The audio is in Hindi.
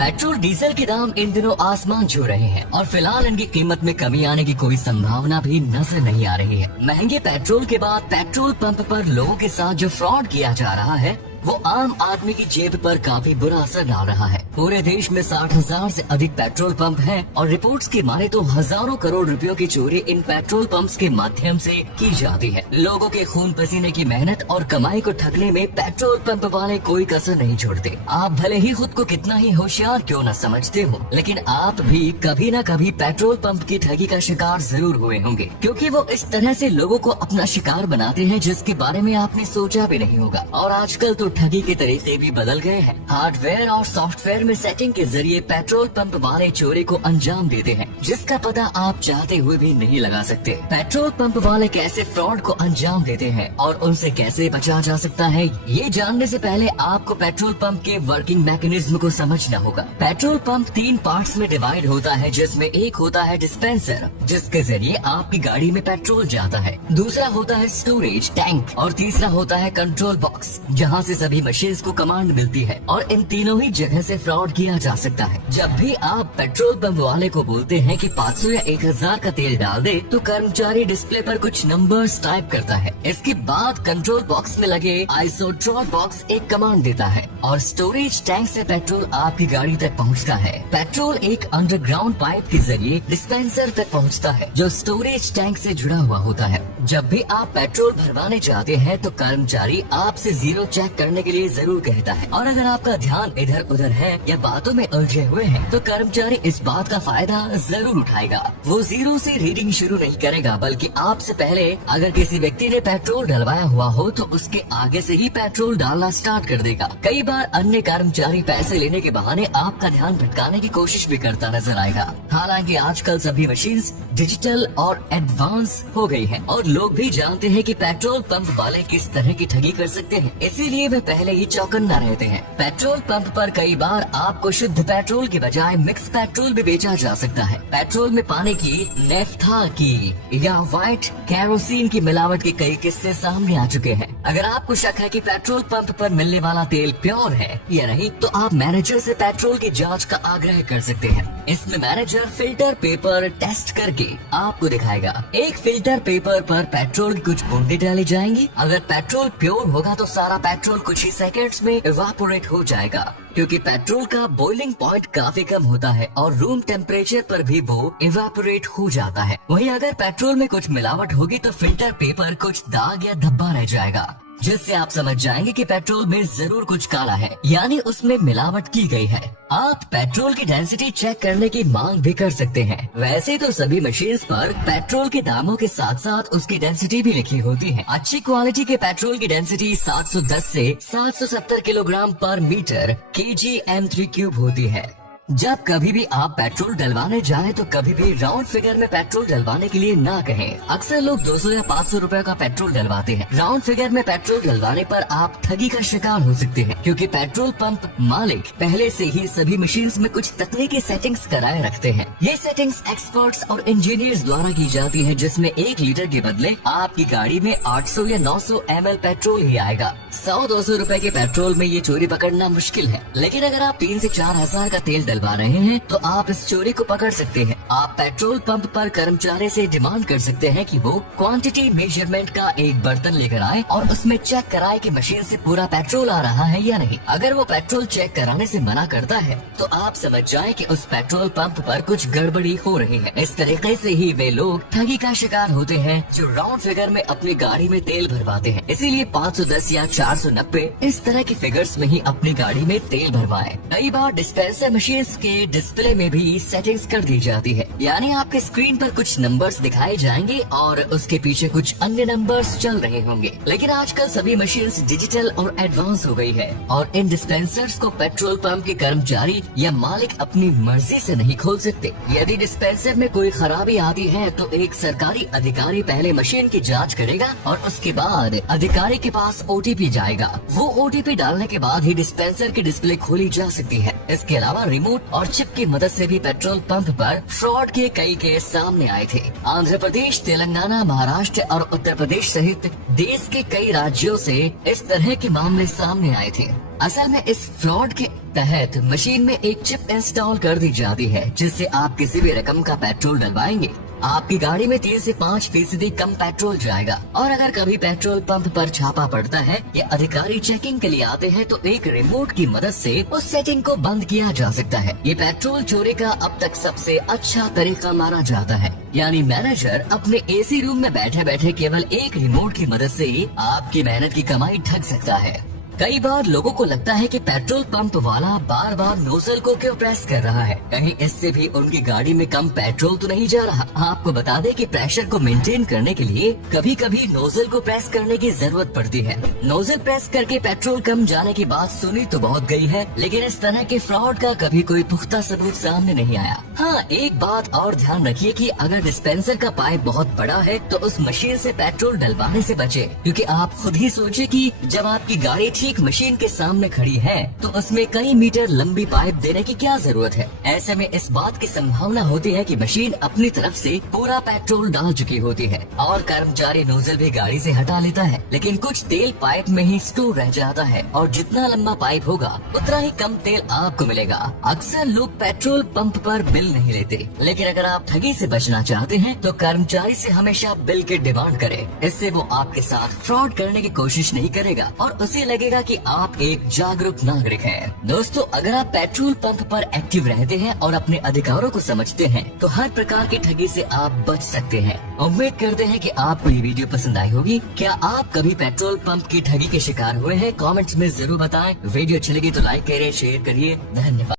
पेट्रोल डीजल के दाम इन दिनों आसमान छू रहे हैं और फिलहाल इनकी कीमत में कमी आने की कोई संभावना भी नजर नहीं आ रही है। महंगे पेट्रोल के बाद पेट्रोल पंप पर लोगों के साथ जो फ्रॉड किया जा रहा है वो आम आदमी की जेब पर काफी बुरा असर डाल रहा है। पूरे देश में 60,000 से अधिक पेट्रोल पंप हैं और रिपोर्ट्स की माने तो हजारों करोड़ रुपयों की चोरी इन पेट्रोल पंप्स के माध्यम से की जाती है। लोगों के खून पसीने की मेहनत और कमाई को ठगने में पेट्रोल पंप वाले कोई कसर नहीं छोड़ते। आप भले ही खुद को कितना ही होशियार क्यों न समझते हो, लेकिन आप भी कभी न कभी पेट्रोल पंप की ठगी का शिकार जरूर हुए होंगे, क्योंकि वो इस तरह से लोगों को अपना शिकार बनाते हैं जिसके बारे में आपने सोचा भी नहीं होगा। और आजकल तो ठगी के तरीके भी बदल गए हैं। हार्डवेयर और सॉफ्टवेयर में सेटिंग के जरिए पेट्रोल पंप वाले चोरी को अंजाम देते हैं, जिसका पता आप चाहते हुए भी नहीं लगा सकते। पेट्रोल पंप वाले कैसे फ्रॉड को अंजाम देते हैं और उनसे कैसे बचा जा सकता है, ये जानने से पहले आपको पेट्रोल पंप के वर्किंग मैकेनिज्म को समझना होगा। पेट्रोल पंप 3 पार्ट्स में डिवाइड होता है, जिसमें एक होता है डिस्पेंसर, जिसके जरिए आपकी गाड़ी में पेट्रोल जाता है। दूसरा होता है स्टोरेज टैंक और तीसरा होता है कंट्रोल बॉक्स, जहाँ से सभी मशीन्स को कमांड मिलती है। और इन तीनों ही जगह से फ्रॉड किया जा सकता है। जब भी आप पेट्रोल पंप वाले को बोलते हैं कि 500 या 1000 का तेल डाल दे, तो कर्मचारी डिस्प्ले पर कुछ नंबर्स टाइप करता है। इसके बाद कंट्रोल बॉक्स में लगे आइसोट्रॉल बॉक्स एक कमांड देता है और स्टोरेज टैंक से पेट्रोल आपकी गाड़ी तक पहुंचता है। पेट्रोल एक अंडरग्राउंड पाइप के जरिए डिस्पेंसर तक पहुंचता है, जो स्टोरेज टैंक से जुड़ा हुआ होता है। जब भी आप पेट्रोल भरवाने चाहते हैं तो कर्मचारी आपसे जीरो चेक करने के लिए जरूर कहता है, और अगर आपका ध्यान इधर उधर है या बातों में उलझे हुए हैं तो कर्मचारी इस बात का फायदा जरूर उठाएगा। वो जीरो से रीडिंग शुरू नहीं करेगा, बल्कि आपसे पहले अगर किसी व्यक्ति ने पेट्रोल डलवाया हुआ हो तो उसके आगे से ही पेट्रोल डालना स्टार्ट कर देगा। कई बार अन्य कर्मचारी पैसे लेने के बहाने आपका ध्यान भटकाने की कोशिश भी करता नजर आएगा। हालांकि आजकल सभी मशीन्स डिजिटल और एडवांस हो गई हैं और लोग भी जानते हैं कि पेट्रोल पंप वाले किस तरह की ठगी कर सकते हैं, इसीलिए वे पहले ही चौकन्ना रहते हैं। पेट्रोल पंप पर कई बार आपको शुद्ध पेट्रोल के बजाय मिक्स पेट्रोल भी बेचा जा सकता है। पेट्रोल में पानी की, नेफ्था की या व्हाइट कैरोसिन की मिलावट के कई किस्से सामने आ चुके हैं। अगर आपको शक है कि पेट्रोल पंप पर मिलने वाला तेल प्योर है या नहीं, तो आप मैनेजर से पेट्रोल की जांच का आग्रह कर सकते हैं। इसमें मैनेजर फिल्टर पेपर टेस्ट करके आपको दिखाएगा। एक फिल्टर पेपर पर पेट्रोल की कुछ बूंदें डाली जाएंगी। अगर पेट्रोल प्योर होगा तो सारा पेट्रोल कुछ ही सेकंड्स में इवापोरेट हो जाएगा, क्योंकि पेट्रोल का बॉइलिंग पॉइंट काफी कम होता है और रूम टेम्परेचर पर भी वो इवापोरेट हो जाता है। वहीं अगर पेट्रोल में कुछ मिलावट होगी तो फिल्टर पेपर कुछ दाग या धब्बा रह जाएगा, जिससे आप समझ जाएंगे कि पेट्रोल में जरूर कुछ काला है, यानी उसमें मिलावट की गई है। आप पेट्रोल की डेंसिटी चेक करने की मांग भी कर सकते हैं। वैसे तो सभी मशीन्स पर पेट्रोल के दामों के साथ साथ उसकी डेंसिटी भी लिखी होती है। अच्छी क्वालिटी के पेट्रोल की डेंसिटी 710 से 770 किलोग्राम पर मीटर kgm3³ होती है। जब कभी भी आप पेट्रोल डलवाने जाएं तो कभी भी राउंड फिगर में पेट्रोल डलवाने के लिए ना कहें। अक्सर लोग 200 या 500 रुपए का पेट्रोल डलवाते हैं। राउंड फिगर में पेट्रोल डलवाने पर आप ठगी का शिकार हो सकते हैं, क्योंकि पेट्रोल पंप मालिक पहले से ही सभी मशीन्स में कुछ तकनीकी सेटिंग्स कराए रखते हैं। ये सेटिंग्स एक्सपर्ट्स और इंजीनियर्स द्वारा की जाती है, जिसमें 1 लीटर के बदले आपकी गाड़ी में 800 या 900 ml पेट्रोल ही आएगा। 100-200 रुपए के पेट्रोल में ये चोरी पकड़ना मुश्किल है, लेकिन अगर आप 3 से 4 हजार का तेल डलवा रहे हैं तो आप इस चोरी को पकड़ सकते हैं। आप पेट्रोल पंप पर कर्मचारी से डिमांड कर सकते हैं कि वो क्वांटिटी मेजरमेंट का एक बर्तन लेकर आए और उसमें चेक कराए कि मशीन से पूरा पेट्रोल आ रहा है या नहीं। अगर वो पेट्रोल चेक कराने से मना करता है तो आप समझ जाएं कि उस पेट्रोल पंप पर कुछ गड़बड़ी हो रही है। इस तरीके से ही वे लोग ठगी का शिकार होते हैं जो राउंड फिगर में अपनी गाड़ी में तेल भरवाते हैं। इसीलिए 510 या 490 इस तरह की फिगर्स में ही अपनी गाड़ी में तेल भरवाएं। कई बार डिस्पेंसर मशीन के डिस्प्ले में भी सेटिंग्स कर दी जाती है, यानी आपके स्क्रीन पर कुछ नंबर्स दिखाए जाएंगे और उसके पीछे कुछ अन्य नंबर्स चल रहे होंगे। लेकिन आजकल सभी मशीन्स डिजिटल और एडवांस हो गई है और इन डिस्पेंसर्स को पेट्रोल पंप के कर्मचारी या मालिक अपनी मर्जी से नहीं खोल सकते। यदि डिस्पेंसर में कोई खराबी आती है तो एक सरकारी अधिकारी पहले मशीन की जाँच करेगा और उसके बाद अधिकारी के पास OTP जाएगा। वो OTP डालने के बाद ही डिस्पेंसर की डिस्प्ले खोली जा सकती है। इसके अलावा रिमोट नोट और चिप की मदद से भी पेट्रोल पंप पर फ्रॉड के कई केस सामने आए थे। आंध्र प्रदेश, तेलंगाना, महाराष्ट्र और उत्तर प्रदेश सहित देश के कई राज्यों से इस तरह के मामले सामने आए थे। असल में इस फ्रॉड के तहत मशीन में एक चिप इंस्टॉल कर दी जाती है, जिससे आप किसी भी रकम का पेट्रोल डलवाएंगे, आपकी गाड़ी में 3 से 5% कम पेट्रोल जाएगा। और अगर कभी पेट्रोल पंप पर छापा पड़ता है या अधिकारी चेकिंग के लिए आते हैं तो एक रिमोट की मदद से उस सेटिंग को बंद किया जा सकता है। ये पेट्रोल चोरी का अब तक सबसे अच्छा तरीका माना जाता है। यानी मैनेजर अपने एसी रूम में बैठे बैठे केवल एक रिमोट की मदद से ही आपकी मेहनत की कमाई ठग सकता है। कई बार लोगों को लगता है कि पेट्रोल पंप वाला बार बार नोजल को क्यों प्रेस कर रहा है, कहीं इससे भी उनकी गाड़ी में कम पेट्रोल तो नहीं जा रहा। आपको बता दें कि प्रेशर को मेंटेन करने के लिए कभी कभी नोजल को प्रेस करने की जरूरत पड़ती है। नोजल प्रेस करके पेट्रोल कम जाने की बात सुनी तो बहुत गई है, लेकिन इस तरह के फ्रॉड का कभी कोई पुख्ता सबूत सामने नहीं आया। हाँ, एक बात और ध्यान रखिए कि अगर डिस्पेंसर का पाइप बहुत बड़ा है तो उस मशीन से पेट्रोल डलवाने से बचे, क्योंकि आप खुद ही सोचिए कि जब आपकी गाड़ी ठीक मशीन के सामने खड़ी है तो उसमें कई मीटर लंबी पाइप देने की क्या जरूरत है। ऐसे में इस बात की संभावना होती है कि मशीन अपनी तरफ से पूरा पेट्रोल डाल चुकी होती है और कर्मचारी नोजल भी गाड़ी से हटा लेता है, लेकिन कुछ तेल पाइप में ही स्टोर रह जाता है और जितना लंबा पाइप होगा उतना ही कम तेल आपको मिलेगा। अक्सर लोग पेट्रोल पंप पर बिल नहीं लेते, लेकिन अगर आप ठगी से बचना चाहते हैं तो कर्मचारी से हमेशा बिल की डिमांड करें। इससे वो आपके साथ फ्रॉड करने की कोशिश नहीं करेगा और उसे लगेगा कि आप एक जागरूक नागरिक हैं। दोस्तों, अगर आप पेट्रोल पंप पर एक्टिव रहते हैं और अपने अधिकारों को समझते हैं तो हर प्रकार की ठगी से आप बच सकते हैं। उम्मीद करते हैं कि आपको ये वीडियो पसंद आई होगी। क्या आप कभी पेट्रोल पंप की ठगी के शिकार हुए हैं? कमेंट्स में जरूर बताएं। वीडियो अच्छी लगी तो लाइक करिए, शेयर करिए। धन्यवाद।